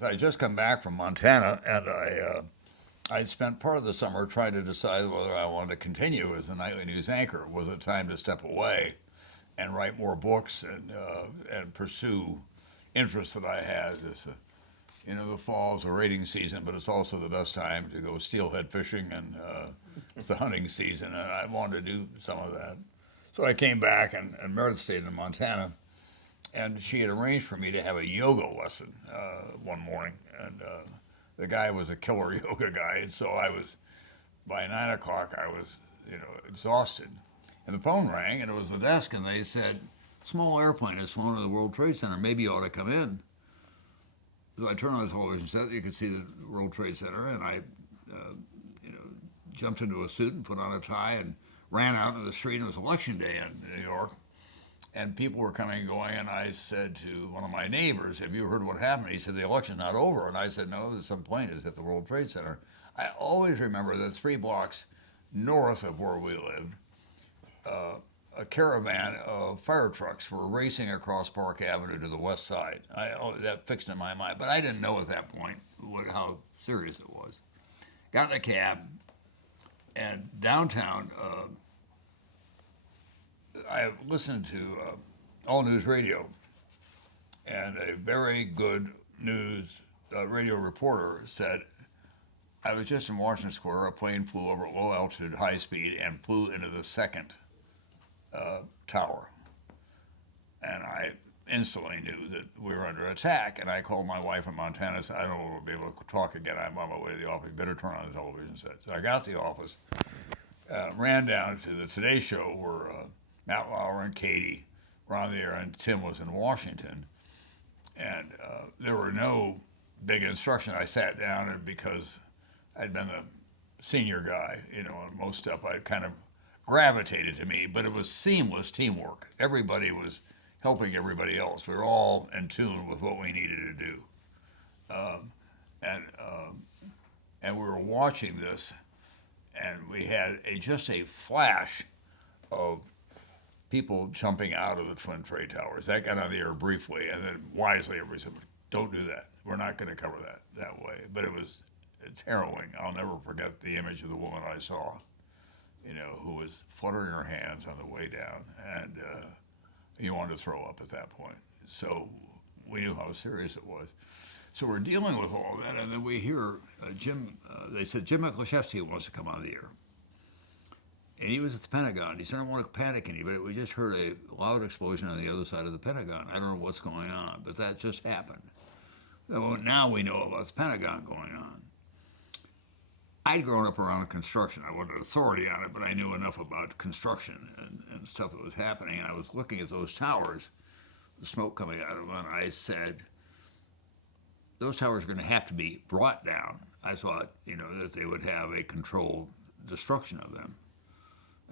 So I just come back from Montana, and I spent part of the summer trying to decide whether I wanted to continue as a nightly news anchor. Was it time to step away and write more books and pursue interests that I had? The fall is a raiding season, but it's also the best time to go steelhead fishing, and it's the hunting season, and I wanted to do some of that. So I came back, and Meredith stayed in Montana, and she had arranged for me to have a yoga lesson one morning, and the guy was a killer yoga guy, and so by 9 o'clock, I was, exhausted. And the phone rang, and it was the desk, and they said, "Small airplane has flown to the World Trade Center. Maybe you ought to come in." So I turned on the television set. You could see the World Trade Center, and I, you know, jumped into a suit and put on a tie and ran out into the street. And it was election day in New York, and people were coming and going. And I said to one of my neighbors, "Have you heard what happened?" He said, "The election's not over." And I said, "No, there's some plane is at the World Trade Center." I always remember that 3 blocks north of where we lived, a caravan of fire trucks were racing across Park Avenue to the west side. That fixed in my mind, but I didn't know at that point how serious it was. Got in a cab, and downtown, I listened to All News Radio, and a very good news radio reporter said, "I was just in Washington Square. A plane flew over at low altitude, high speed, and flew into the second tower." And I instantly knew that we were under attack. And I called my wife in Montana and said, "I don't know if we'll be able to talk again. I'm on my way to the office. You better turn on the television set." So I got to the office, ran down to the Today Show where Matt Lauer and Katie were on the air, and Tim was in Washington. And there were no big instructions. I sat down, and because I'd been the senior guy, on most stuff, I kind of gravitated to me, but it was seamless teamwork. Everybody was helping everybody else. We were all in tune with what we needed to do. And we were watching this, and we had just a flash of people jumping out of the Twin Trade Towers. That got on the air briefly, and then wisely everybody said, "Don't do that. We're not going to cover that way." But it's harrowing. I'll never forget the image of the woman I saw, who was fluttering her hands on the way down, and you wanted to throw up at that point. So we knew how serious it was. So we're dealing with all that, and then we hear they said Jim Miklashevsky wants to come on the air. And he was at the Pentagon. He said, "I don't want to panic anybody. We just heard a loud explosion on the other side of the Pentagon. I don't know what's going on, but that just happened." So now we know about the Pentagon going on. I'd grown up around construction. I wasn't an authority on it, but I knew enough about construction and stuff that was happening. And I was looking at those towers, the smoke coming out of them, and I said, those towers are going to have to be brought down. I thought, that they would have a controlled destruction of them.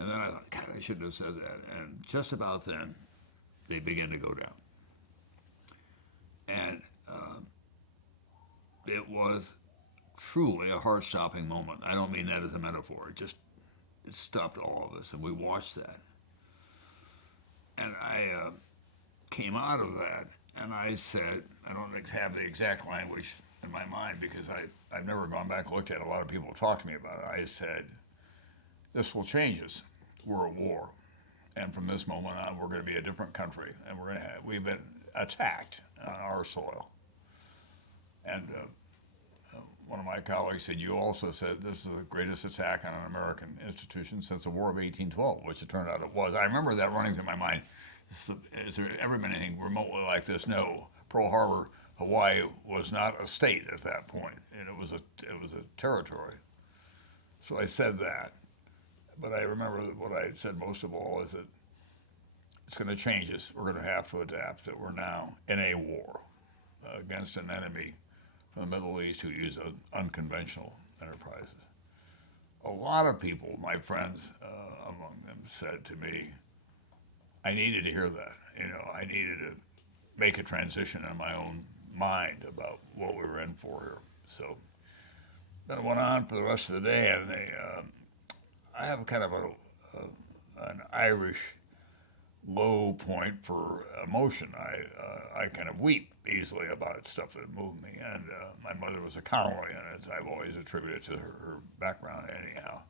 And then I thought, God, I shouldn't have said that. And just about then, they began to go down. And it was truly a heart-stopping moment. I don't mean that as a metaphor. It stopped all of us, and we watched that. And I came out of that, and I said, I don't have the exact language in my mind because I've never gone back and looked at it. A lot of people talk to me about it. I said, this will change us. We're at war. And from this moment on, we're going to be a different country, and we've been attacked on our soil. And one of my colleagues said, "You also said this is the greatest attack on an American institution since the War of 1812, which it turned out it was." I remember that running through my mind. Has there ever been anything remotely like this? No. Pearl Harbor, Hawaii, was not a state at that point, and it was a territory. So I said that. But I remember that what I said most of all is that it's going to change us. We're going to have to adapt, that we're now in a war against an enemy from the Middle East who use unconventional enterprises. A lot of people, my friends among them, said to me, I needed to hear that. I needed to make a transition in my own mind about what we were in for here. So then it went on for the rest of the day, and I have kind of an Irish low point for emotion. I kind of weep easily about stuff that moved me, and my mother was a Connolly, and as I've always attributed to her background anyhow.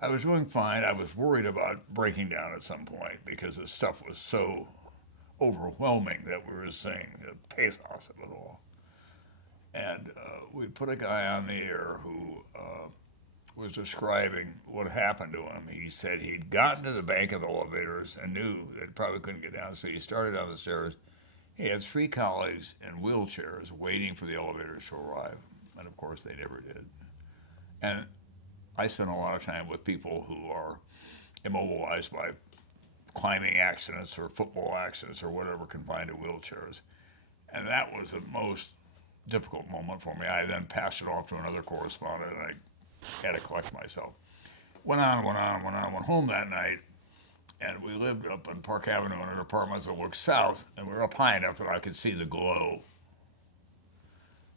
I was doing fine. I was worried about breaking down at some point because the stuff was so overwhelming that we were seeing the pathos of it all. And we put a guy on the air who was describing what happened to him. He said he'd gotten to the bank of elevators and knew that he probably couldn't get down, so he started on the stairs. He had three colleagues in wheelchairs waiting for the elevators to arrive, and of course they never did. And I spend a lot of time with people who are immobilized by climbing accidents or football accidents or whatever, confined to wheelchairs. And that was the most difficult moment for me. I then passed it off to another correspondent, and I had to collect myself. Went home that night, and we lived up on Park Avenue in an apartment that looked south, and we were up high enough that I could see the glow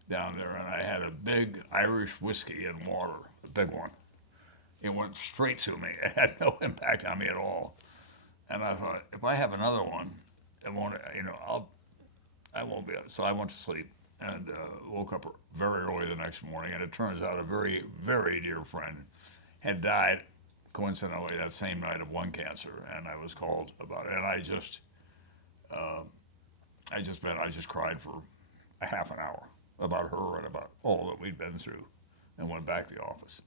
down there, and I had a big Irish whiskey and water, a big one. It went straight to me. It had no impact on me at all. And I thought, if I have another one, it won't, I won't be. So I went to sleep and woke up very early the next morning, and it turns out a very, very dear friend had died coincidentally that same night of lung cancer, and I was called about it, and I just cried for a half an hour about her and about all that we'd been through, and went back to the office.